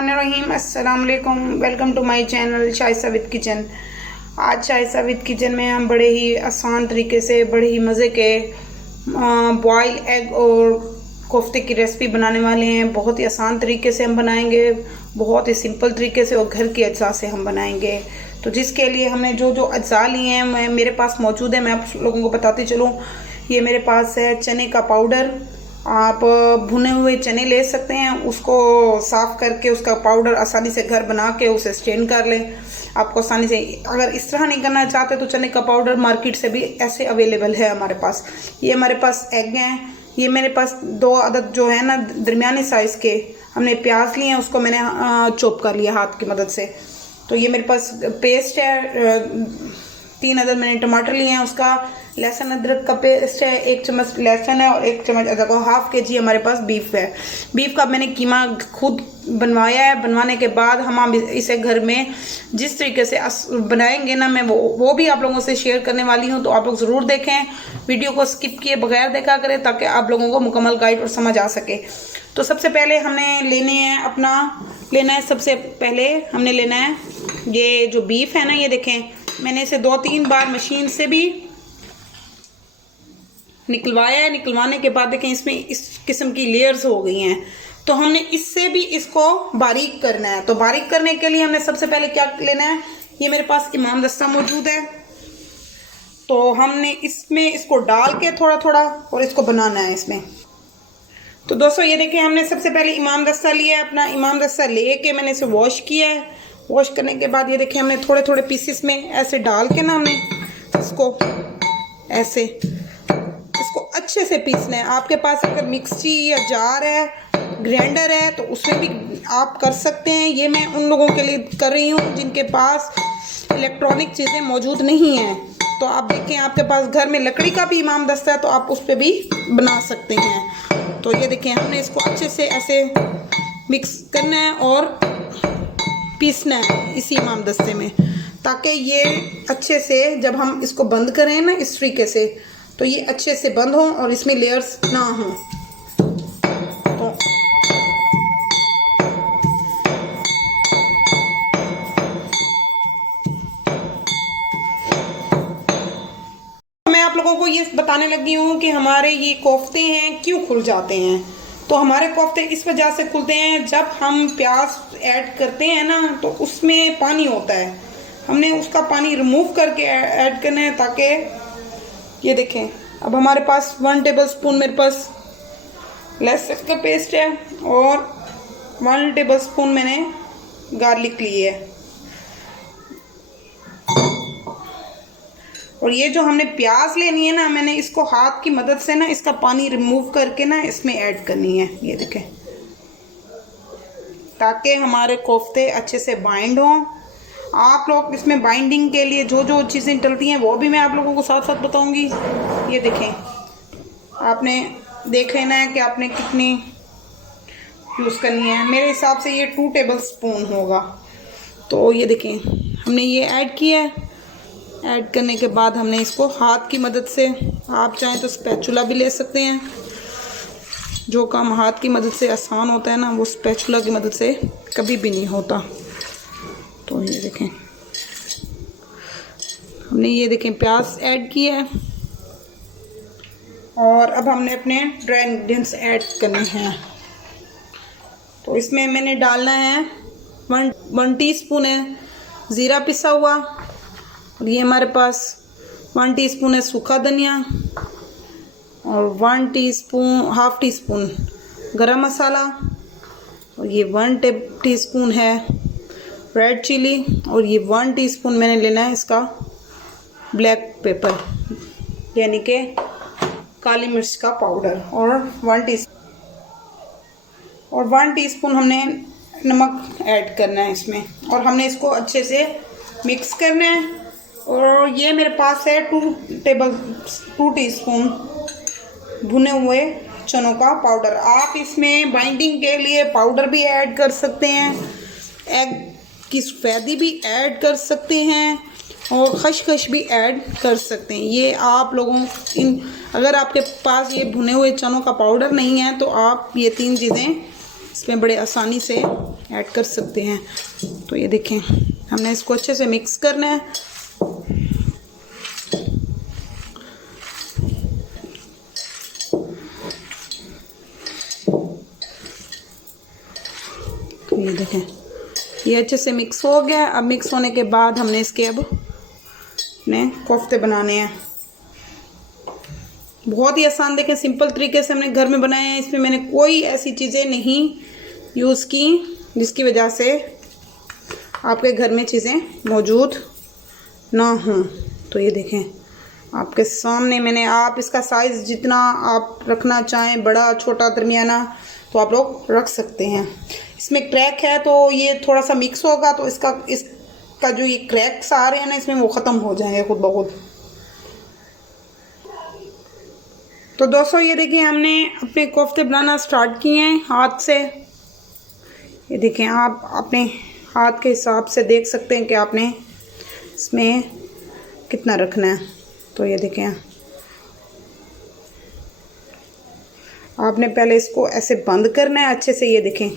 बिस्मिल्लाहिर्रहमानिर्रहीम। अस्सलाम वालेकुम। Welcome to my channel Shaisa with kitchen. आज शाइसा विद किचन में हम बड़े ही आसान तरीके से बड़े ही मज़े के बॉयल एग और कोफ्ते की रेसिपी बनाने वाले हैं। बहुत ही आसान तरीके से हम बनाएंगे, बहुत ही सिंपल तरीके से और घर के अज्जा से हम बनाएंगे। तो जिसके लिए हमने जो जो अज्जा लिए हैं मेरे पास मौजूद है, मैं आप लोगों को बताती चलूँ। ये मेरे पास है चने का पाउडर। आप भुने हुए चने ले सकते हैं, उसको साफ़ करके उसका पाउडर आसानी से घर बना के उसे स्टेन कर लें। आपको आसानी से, अगर इस तरह नहीं करना चाहते तो चने का पाउडर मार्केट से भी ऐसे अवेलेबल है हमारे पास। ये हमारे पास एग हैं। ये मेरे पास 2 अदद जो है ना दरमियाने साइज़ के हमने प्याज लिए हैं, उसको मैंने चॉप कर लिया हाथ की मदद से। तो ये मेरे पास पेस्ट है। 3 अदद मैंने टमाटर लिए हैं, उसका लहसुन अदरक का पेस्ट है। 1 चम्मच लहसुन है और 1 चम्मच अदरक और हाफ के जी हमारे पास बीफ है। बीफ का मैंने कीमा खुद बनवाया है। बनवाने के बाद हम इसे घर में जिस तरीके से बनाएंगे ना, मैं वो भी आप लोगों से शेयर करने वाली हूँ। तो आप लोग ज़रूर देखें, वीडियो को स्किप किए बगैर देखा करें ताकि आप लोगों को मुकम्मल गाइड और समझ आ सके। तो सबसे पहले हमने लेना है सबसे पहले हमने लेना है ये जो बीफ है ना, ये देखें मैंने इसे 2-3 बार मशीन से भी निकलवाया है। निकलवाने के बाद देखें इसमें इस किस्म की लेयर्स हो गई हैं। तो हमने इससे भी इसको बारीक करना है। तो बारीक करने के लिए हमने सबसे पहले क्या लेना है, ये मेरे पास इमाम दस्ता मौजूद है। तो हमने इसमें इसको डाल के थोड़ा थोड़ा और इसको बनाना है इसमें। तो दोस्तों ये देखिए हमने सबसे पहले इमाम दस्ता लिया है। अपना इमाम दस्ता लेके मैंने इसे वॉश किया है। वॉश करने के बाद ये देखिए हमने थोड़े थोड़े पीसेस में ऐसे डाल के ना हमने इसको ऐसे इसको अच्छे से पीसना है। आपके पास अगर मिक्सी या जार है, ग्राइंडर है, तो उसमें भी आप कर सकते हैं। ये मैं उन लोगों के लिए कर रही हूँ जिनके पास इलेक्ट्रॉनिक चीज़ें मौजूद नहीं हैं। तो आप देखें आपके पास घर में लकड़ी का भी इमाम दस्ता है तो आप उस पर भी बना सकते हैं। तो ये देखें हमने इसको अच्छे से ऐसे मिक्स करना है और पीसना है इसी इमाम दस्ते में, ताकि ये अच्छे से जब हम इसको बंद करें ना इस तरीके से, तो ये अच्छे से बंद हो और इसमें लेयर्स ना हो। तो मैं आप लोगों को ये बताने लगी हूँ कि हमारे ये कोफ्ते हैं क्यों खुल जाते हैं। तो हमारे कोफ्ते इस वजह से खुलते हैं, जब हम प्याज ऐड करते हैं ना तो उसमें पानी होता है। हमने उसका पानी रिमूव करके ऐड करना है, ताकि ये देखें अब हमारे पास 1 टेबल स्पून मेरे पास लहसुन का पेस्ट है और 1 टेबल स्पून मैंने गार्लिक ली है। और ये जो हमने प्याज लेनी है ना, मैंने इसको हाथ की मदद से ना इसका पानी रिमूव करके ना इसमें ऐड करनी है। ये देखें, ताकि हमारे कोफ्ते अच्छे से बाइंड हों। आप लोग इसमें बाइंडिंग के लिए जो जो चीज़ें डलती हैं वो भी मैं आप लोगों को साथ साथ बताऊंगी। ये देखें, आपने देख लेना है कि आपने कितनी यूज़ करनी है। मेरे हिसाब से ये 2 टेबल स्पून होगा। तो ये देखें हमने ये ऐड किया है। ऐड करने के बाद हमने इसको हाथ की मदद से, आप चाहें तो स्पैचुला भी ले सकते हैं। जो काम हाथ की मदद से आसान होता है ना, वो स्पैचुला की मदद से कभी भी नहीं होता। तो ये देखें हमने ये देखें प्याज ऐड किया है और अब हमने अपने ड्राई इंग्रेडिएंट्स ऐड करने हैं। तो इसमें मैंने डालना है 1 टीस्पून है ज़ीरा पिसा हुआ, और ये हमारे पास 1 टीस्पून है सूखा धनिया और 1 हाफ टी स्पून गरम मसाला, और ये 1 टीस्पून है रेड चिली, और ये 1 टीस्पून मैंने लेना है इसका ब्लैक पेपर यानी कि काली मिर्च का पाउडर, और 1 टीस्पून हमने नमक ऐड करना है इसमें। और हमने इसको अच्छे से मिक्स करना है। और ये मेरे पास है 2 टीस्पून भुने हुए चनों का पाउडर। आप इसमें बाइंडिंग के लिए पाउडर भी ऐड कर सकते हैं, एग की सफ़ेदी भी ऐड कर सकते हैं और खसखस भी ऐड कर सकते हैं। ये आप लोगों अगर आपके पास ये भुने हुए चनों का पाउडर नहीं है तो आप ये 3 चीज़ें इसमें बड़े आसानी से ऐड कर सकते हैं। तो ये देखें, हमने इसको अच्छे से मिक्स करना है। तो ये देखें, ये अच्छे से मिक्स हो गया। अब मिक्स होने के बाद हमने इसके अब अपने कोफ्ते बनाने हैं। बहुत ही आसान, देखें सिंपल तरीके से हमने घर में बनाए हैं। इसमें मैंने कोई ऐसी चीज़ें नहीं यूज़ की जिसकी वजह से आपके घर में चीज़ें मौजूद ना हों। तो ये देखें आपके सामने मैंने, आप इसका साइज़ जितना आप रखना चाहें, बड़ा छोटा दरमियाना, तो आप लोग रख सकते हैं। इसमें क्रैक है तो ये थोड़ा सा मिक्स होगा तो इसका जो ये क्रैक्स आ रहे हैं ना इसमें, वो ख़त्म हो जाएंगे खुद ब खुद। तो दोस्तों ये देखिए, हमने अपने कोफ्ते बनाना स्टार्ट किए हैं हाथ से। ये देखें, आप अपने हाथ के हिसाब से देख सकते हैं कि आपने इसमें कितना रखना है। तो ये देखें, आपने पहले इसको ऐसे बंद करना है अच्छे से, ये देखें,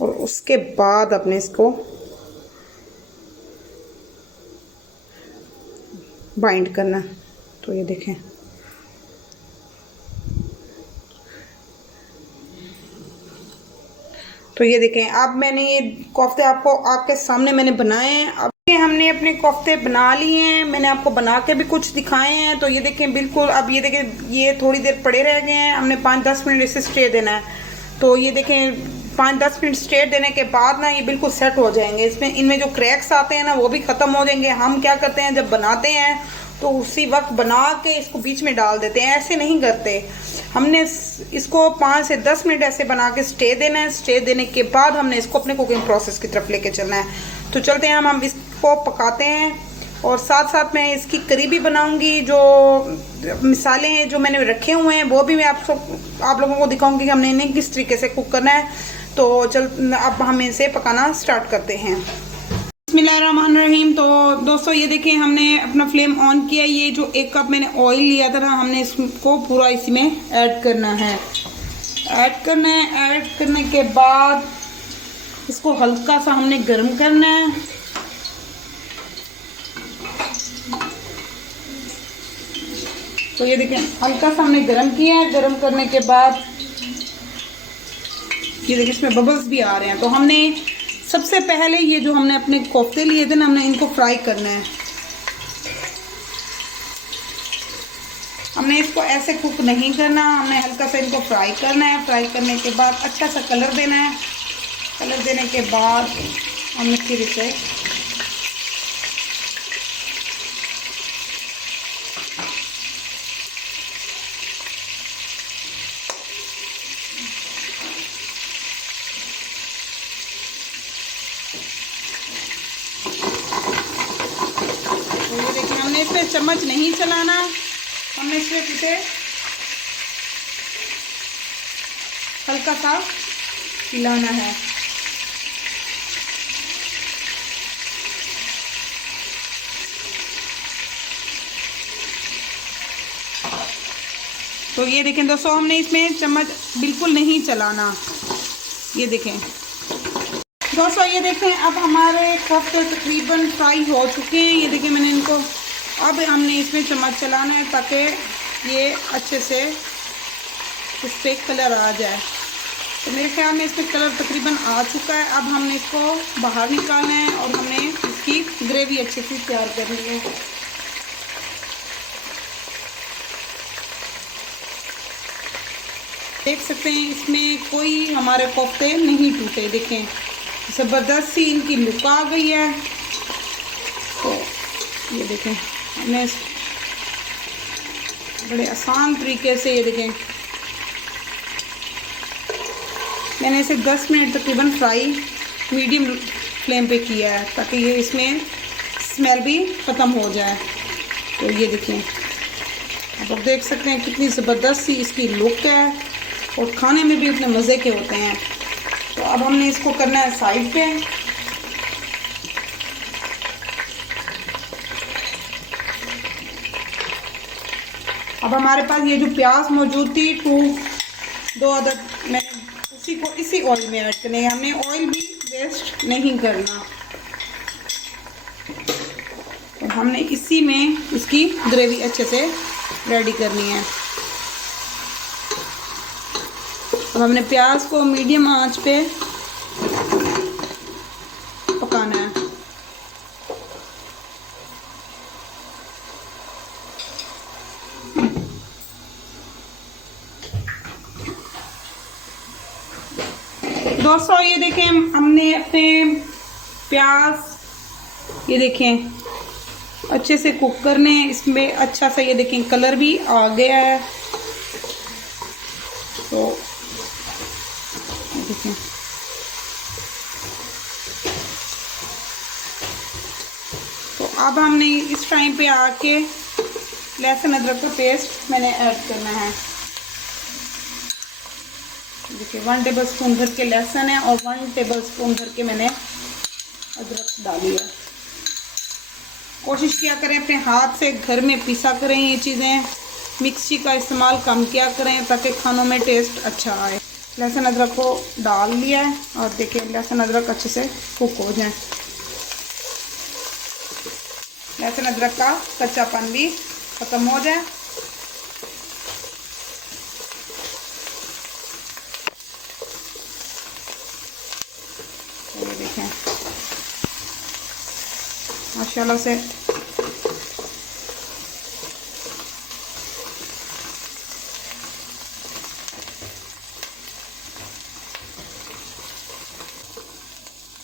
और उसके बाद आपने इसको बाइंड करना। तो ये देखें, तो ये देखें, अब मैंने ये कोफ्ते आपको आपके सामने मैंने बनाए हैं। अब हमने अपने कोफ्ते बना लिए हैं, मैंने आपको बना के भी कुछ दिखाए हैं। तो ये देखें बिल्कुल, अब ये देखें ये थोड़ी देर पड़े रह गए हैं, हमने 5-10 मिनट इसे स्टे देना है। तो ये देखें 5-10 मिनट स्टे देने के बाद ना ये बिल्कुल सेट हो जाएंगे। इसमें इनमें जो क्रैक्स आते हैं ना वो भी ख़त्म हो जाएंगे। हम क्या करते हैं, जब बनाते हैं तो उसी वक्त बना के इसको बीच में डाल देते हैं, ऐसे नहीं करते। हमने इसको 5 से 10 मिनट ऐसे बना के स्टे देना है। स्टे देने के बाद हमने इसको अपने कुकिंग प्रोसेस की तरफ लेके चलना है। तो चलते हैं, हम इसको पकाते हैं और साथ साथ मैं इसकी करी भी बनाऊंगी। जो मिसाले हैं जो मैंने रखे हुए हैं वो भी मैं आप लोगों को दिखाऊंगी कि हमने इन्हें किस तरीके से कुक करना है। तो अब हम इसे पकाना स्टार्ट करते हैं। बिस्मिल्लाहिर्रहमानिर्रहीम। तो दोस्तों ये देखिए, हमने अपना फ्लेम ऑन किया। ये जो 1 कप मैंने ऑयल लिया था ना, हमने इसको पूरा इसी में ऐड करना है। ऐड करने के बाद इसको हल्का सा हमने गर्म करना है। तो ये देखें, हल्का सा हमने गर्म किया है। गर्म करने के बाद ये देखिए इसमें बबल्स भी आ रहे हैं। तो हमने सबसे पहले ये जो हमने अपने कोफ्ते लिए थे ना, हमने इनको फ्राई करना है। हमने इसको ऐसे कुक नहीं करना, हमने हल्का सा इनको फ्राई करना है। फ्राई करने के बाद अच्छा सा कलर देना है। कलर देने के बाद हमने फिर इसे इसमें चम्मच नहीं चलाना, हमने सिर्फ इसे हल्का सा हिलाना है। तो ये देखें दोस्तों, हमने इसमें चम्मच बिल्कुल नहीं चलाना। ये देखें दोस्तों, ये देखें अब हमारे कोफ्ते तकरीबन फ्राई हो चुके हैं। ये देखें मैंने इनको, अब हमने इसमें चम्मच चलाना है ताकि ये अच्छे से इस पर कलर आ जाए। तो मेरे ख्याल में इसमें कलर तकरीबन आ चुका है। अब हमने इसको बाहर निकालना है और हमने इसकी ग्रेवी अच्छे से तैयार करनी है। देख सकते हैं इसमें कोई हमारे कोफ्ते नहीं टूटे। देखें ज़बरदस्त सी इनकी लुक आ गई है। तो ये देखें, हमने बड़े आसान तरीके से, ये देखें मैंने इसे 10 मिनट तकरीबन फ्राई मीडियम फ्लेम पे किया है ताकि ये इसमें स्मेल भी ख़त्म हो जाए। तो ये देखें, आप देख सकते हैं कितनी ज़बरदस्त सी इसकी लुक है और खाने में भी इतने मज़े के होते हैं। तो अब हमने इसको करना है साइड पे। अब हमारे पास ये जो प्याज मौजूद थी 2 अदद, मैंने उसी को इसी ऑयल में ऐड करना है, हमने ऑयल भी वेस्ट नहीं करना। तो हमने इसी में इसकी ग्रेवी अच्छे से रेडी करनी है। अब हमने प्याज को मीडियम आंच पे पकाना है। दोस्तों ये देखें, हमने अपने प्याज ये देखें अच्छे से कुक करने, इसमें अच्छा सा ये देखें कलर भी आ गया है। तो देखें तो अब हमने इस टाइम पे आके लहसुन अदरक का पेस्ट मैंने ऐड करना है। देखिए 1 टेबल स्पून भर के लहसुन है और 1 टेबल स्पून भर के मैंने अदरक डाली है। कोशिश किया करें अपने हाथ से घर में पीसा करें ये चीज़ें, मिक्सी का इस्तेमाल कम किया करें ताकि खानों में टेस्ट अच्छा आए। लहसुन अदरक को डाल लिया है और देखिए लहसुन अदरक अच्छे से कुक हो जाए। लहसुन अदरक का कच्चापन भी ख़त्म हो जाए। ये देखें माशाल्लाह से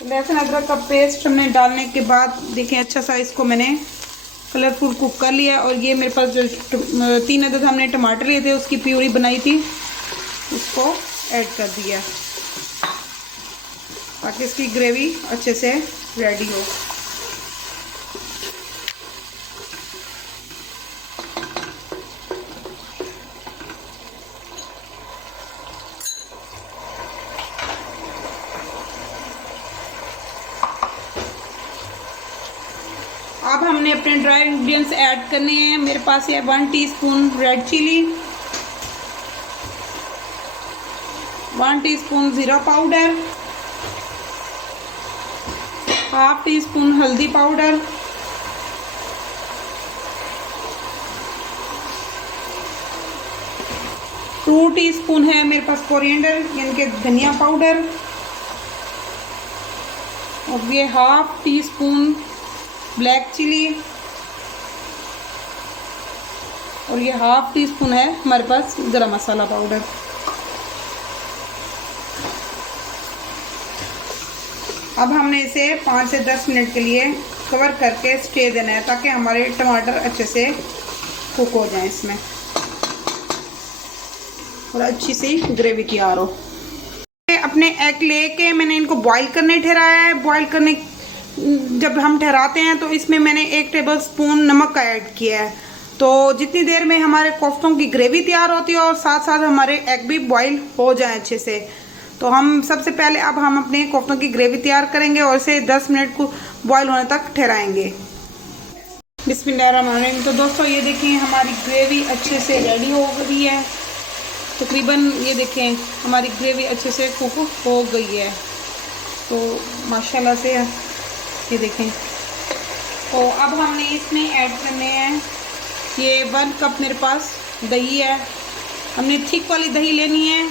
लहसुन अदरक का पेस्ट हमने डालने के बाद देखें अच्छा सा इसको मैंने कलरफुल कुक कर लिया। और ये मेरे पास जो 3 अदद हमने टमाटर लिए थे उसकी प्यूरी बनाई थी, उसको ऐड कर दिया ताकि इसकी ग्रेवी अच्छे से रेडी हो। अब हमने अपने ड्राई इंग्रेडिएंट्स ऐड करने हैं। मेरे पास है 1 टीस्पून रेड चिली, 1 टीस्पून ज़ीरा पाउडर, हाफ टी स्पून हल्दी पाउडर, 2 टीस्पून है मेरे पास कोरिएंडर यानी कि धनिया पाउडर, और ये half teaspoon black chilli, और ये हाफ टी स्पून है हमारे पास गरम मसाला पाउडर। अब हमने इसे 5 से 10 मिनट के लिए कवर करके स्टे देना है ताकि हमारे टमाटर अच्छे से कुक हो जाएं इसमें और अच्छी सी ग्रेवी तैयार हो। अपने एग लेके मैंने इनको बॉईल करने ठहराया है। बॉईल करने जब हम ठहराते हैं तो इसमें मैंने 1 टेबल स्पून नमक का ऐड किया है। तो जितनी देर में हमारे कोफ्तों की ग्रेवी तैयार होती है और साथ साथ हमारे एग भी बॉईल हो जाए अच्छे से, तो हम सबसे पहले अब हम अपने कोफ्तों की ग्रेवी तैयार करेंगे और इसे 10 मिनट को बॉईल होने तक ठहराएंगे। बिस्मिल्लाहिर्रहमानिर्रहीम। तो दोस्तों ये देखें हमारी ग्रेवी अच्छे से रेडी हो गई है। तकरीबन ये देखें हमारी ग्रेवी अच्छे से कुक हो गई है। तो माशाल्लाह से ये देखें। तो अब हमने इसमें ऐड करने हैं ये 1 कप मेरे पास दही है। हमने थिक वाली दही लेनी है,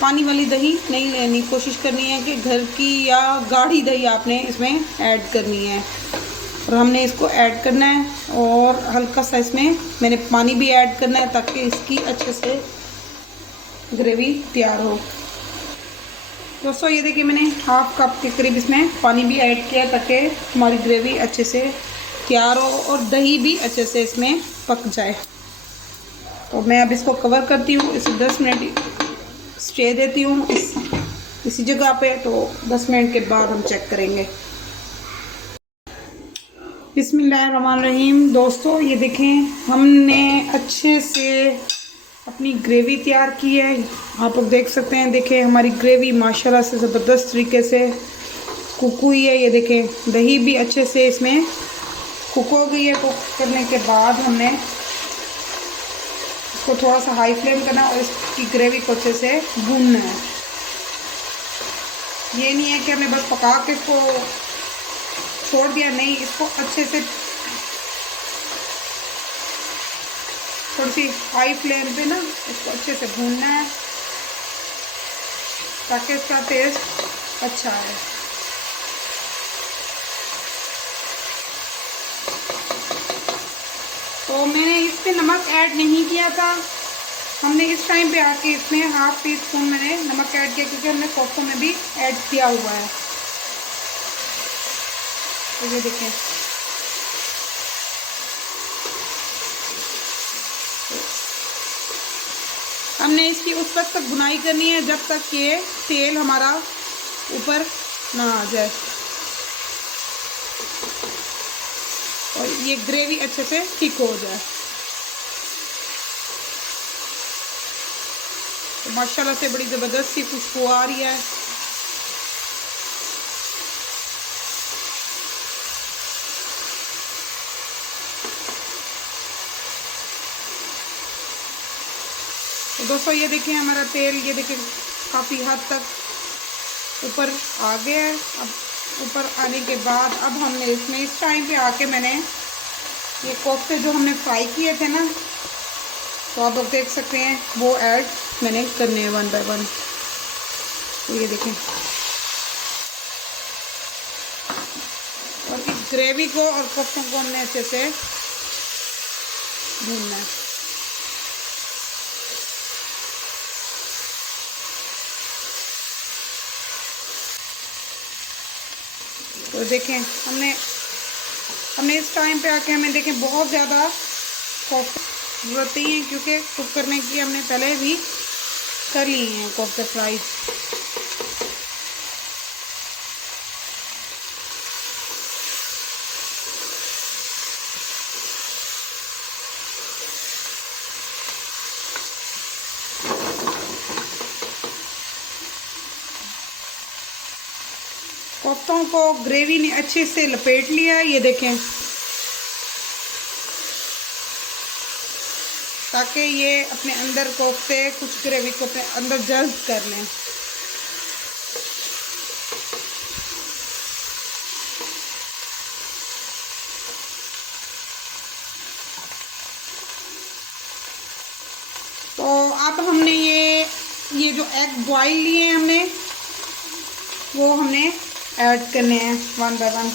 पानी वाली दही नहीं लेनी। कोशिश करनी है कि घर की या गाढ़ी दही आपने इसमें ऐड करनी है और हमने इसको ऐड करना है और हल्का सा इसमें मैंने पानी भी ऐड करना है ताकि इसकी अच्छे से ग्रेवी तैयार हो। दोस्तों ये देखिए मैंने हाफ कप के करीब इसमें पानी भी ऐड किया ताकि हमारी ग्रेवी अच्छे से तैयार हो और दही भी अच्छे से इसमें पक जाए। तो मैं अब इसको कवर करती हूँ, इसे 10 मिनट स्टे देती हूँ इसी जगह पे। तो 10 मिनट के बाद हम चेक करेंगे। बिस्मिल्लाहिर्रहमानिर्रहीम। दोस्तों ये देखें हमने अच्छे से अपनी ग्रेवी तैयार की है। आप लोग देख सकते हैं, देखें हमारी ग्रेवी माशाल्लाह से ज़बरदस्त तरीके से कुक हुई है। ये देखें दही भी अच्छे से इसमें कुक हो गई है। कुक करने के बाद हमने इसको थोड़ा सा हाई फ्लेम करना और इसकी ग्रेवी को अच्छे से भूनना है। ये नहीं है कि हमने बस पका के इसको छोड़ दिया, नहीं, इसको अच्छे से थोड़ी सी हाई फ्लेम पे ना इसको अच्छे से भूनना है ताकि इसका टेस्ट अच्छा आए। तो मैंने इस पे नमक ऐड नहीं किया था, हमने इस टाइम पे आके इसमें हाफ टी स्पून मैंने नमक ऐड किया क्योंकि हमने कोफ्तों में भी ऐड किया हुआ है। तो ये देखें, हमने इसकी उस वक्त तक भुनाई करनी है जब तक ये तेल हमारा ऊपर ना आ जाए और ये ग्रेवी अच्छे से थिक हो जाए। तो माशाल्लाह से बड़ी ज़बरदस्त सी खुशबू आ रही है। तो दोस्तों ये देखिए हमारा तेल, ये देखिए काफ़ी हद तक ऊपर आ गया है। अब ऊपर आने के बाद अब हमने इसमें इस टाइम पे आके मैंने ये कोफ्ते जो हमने फ्राई किए थे ना, तो आप लोग देख सकते हैं वो ऐड मैंने करने हैं वन बाय वन। तो ये देखें, और इस ग्रेवी को और कोफ्तों को हमने अच्छे से भूनना है। तो देखें हमने इस टाइम पे आके हमें देखें बहुत ज़्यादा कोफ्ते ज़रूरत ही है क्योंकि कुक करने की हमने पहले भी कर ली हैं कोफ्ते फ्राई। कोफ्तों को ग्रेवी ने अच्छे से लपेट लिया है, ये देखें, ताकि ये अपने अंदर कोफ्ते कुछ ग्रेवी को अपने अंदर जज्ब कर लें। तो अब हमने ये जो एग बॉईल लिए हैं हमने, वो हमने ऐड करने हैं वन बाय वन।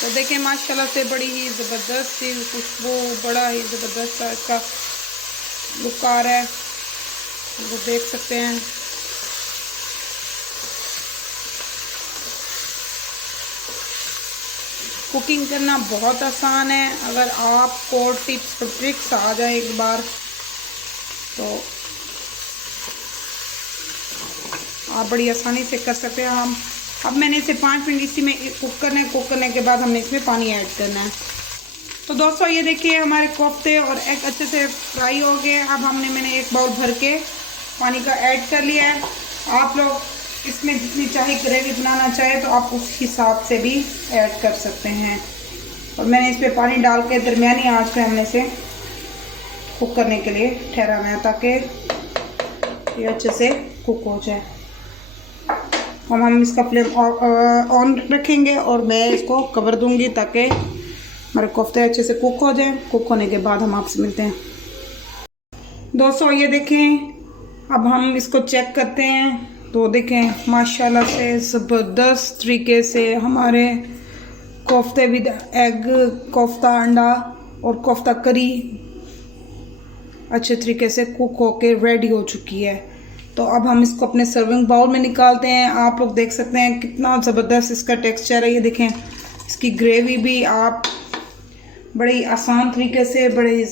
तो देखें माशाल्लाह से बड़ी ही ज़बरदस्त सी खुशबू, बड़ा ही ज़बरदस्त इसका लुक आ रहा है, वो देख सकते हैं। कुकिंग करना बहुत आसान है, अगर आपको टिप्स और ट्रिक्स आ जाए एक बार तो आप बड़ी आसानी से कर सकते हैं। अब मैंने इसे 5 मिनट इसी में कुक करने के बाद हमने इसमें पानी ऐड करना है। तो दोस्तों ये देखिए हमारे कोफ्ते और एग अच्छे से फ्राई हो गए। अब मैंने एक बाउल भर के पानी का ऐड कर लिया है। आप लोग इसमें जितनी चाहे ग्रेवी बनाना चाहे तो आप उस हिसाब से भी ऐड कर सकते हैं। और मैंने इस पर पानी डाल के दरमियानी आंच पे हमने इसे कुक करने के लिए ठहराना है ताकि ये अच्छे से कुक हो जाए। हम इसका फ्लेम ऑन रखेंगे और मैं इसको कवर दूंगी ताकि हमारे कोफ्ते अच्छे से कुक हो जाए। कुक होने के बाद हम आपसे मिलते हैं। दोस्तों ये देखें, अब हम इसको चेक करते हैं। तो देखें माशाल्लाह से ज़बरदस्त तरीके से हमारे कोफ्ते विद एग, कोफ्ता अंडा और कोफ्ता करी अच्छे तरीके से कुक होके रेडी हो चुकी है। तो अब हम इसको अपने सर्विंग बाउल में निकालते हैं। आप लोग देख सकते हैं कितना ज़बरदस्त इसका टेक्सचर है। ये देखें, इसकी ग्रेवी भी आप बड़ी आसान तरीके से, बड़े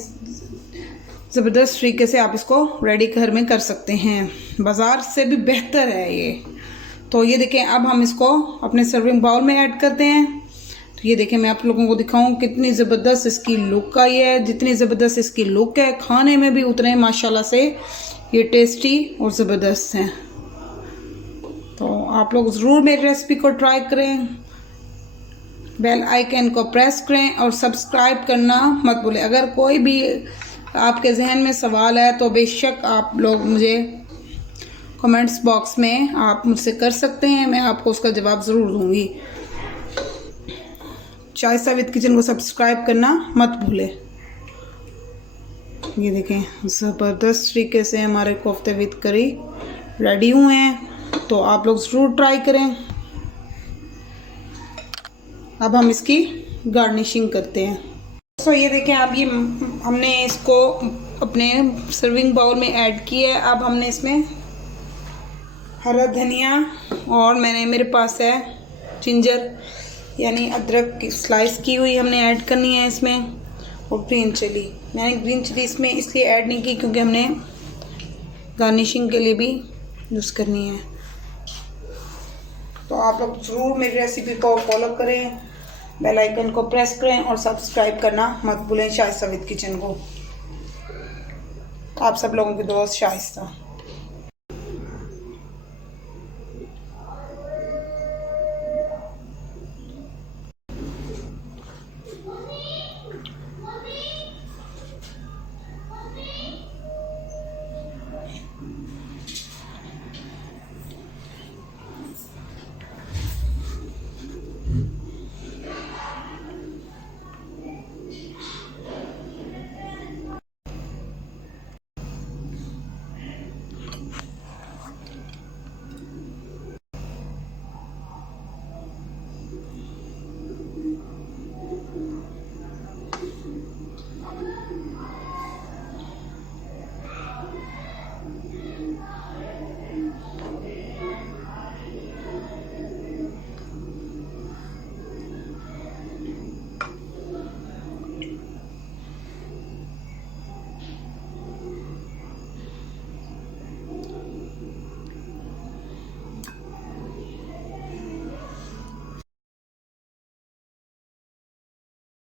ज़बरदस्त तरीके से आप इसको रेडी घर में कर सकते हैं। बाज़ार से भी बेहतर है ये। तो ये देखें, अब हम इसको अपने सर्विंग बाउल में ऐड करते हैं। तो ये देखें, मैं आप लोगों को दिखाऊं कितनी ज़बरदस्त इसकी लुक आई है। जितनी ज़बरदस्त इसकी लुक है, खाने में भी उतने माशाल्लाह से ये टेस्टी और ज़बरदस्त हैं। तो आप लोग ज़रूर मेरी रेसिपी को ट्राई करें। बेल आइकन को प्रेस करें और सब्सक्राइब करना मत भूलें। अगर कोई भी आपके जहन में सवाल है तो बेशक आप लोग मुझे कमेंट्स बॉक्स में आप मुझसे कर सकते हैं, मैं आपको उसका जवाब ज़रूर दूंगी। शाइस्ता विद किचन को सब्सक्राइब करना मत भूलें। ये देखें ज़बरदस्त तरीके से हमारे कोफ्ते विद करी रेडी हुए हैं, तो आप लोग ज़रूर ट्राई करें। अब हम इसकी गार्निशिंग करते हैं। तो ये देखें अब ये हमने इसको अपने सर्विंग बाउल में ऐड किया है। अब हमने इसमें हरा धनिया और मेरे पास है जिंजर यानी अदरक की स्लाइस की हुई हमने ऐड करनी है इसमें, और ग्रीन चिली। मैंने ग्रीन चिली इसमें इसलिए ऐड नहीं की क्योंकि हमने गार्निशिंग के लिए भी यूज़ करनी है। तो आप लोग ज़रूर मेरी रेसिपी को फॉलो करें, बेल आइकन को प्रेस करें और सब्सक्राइब करना मत भूलें शाइस्ता विद किचन को। आप सब लोगों की दोस्त शाइस्ता।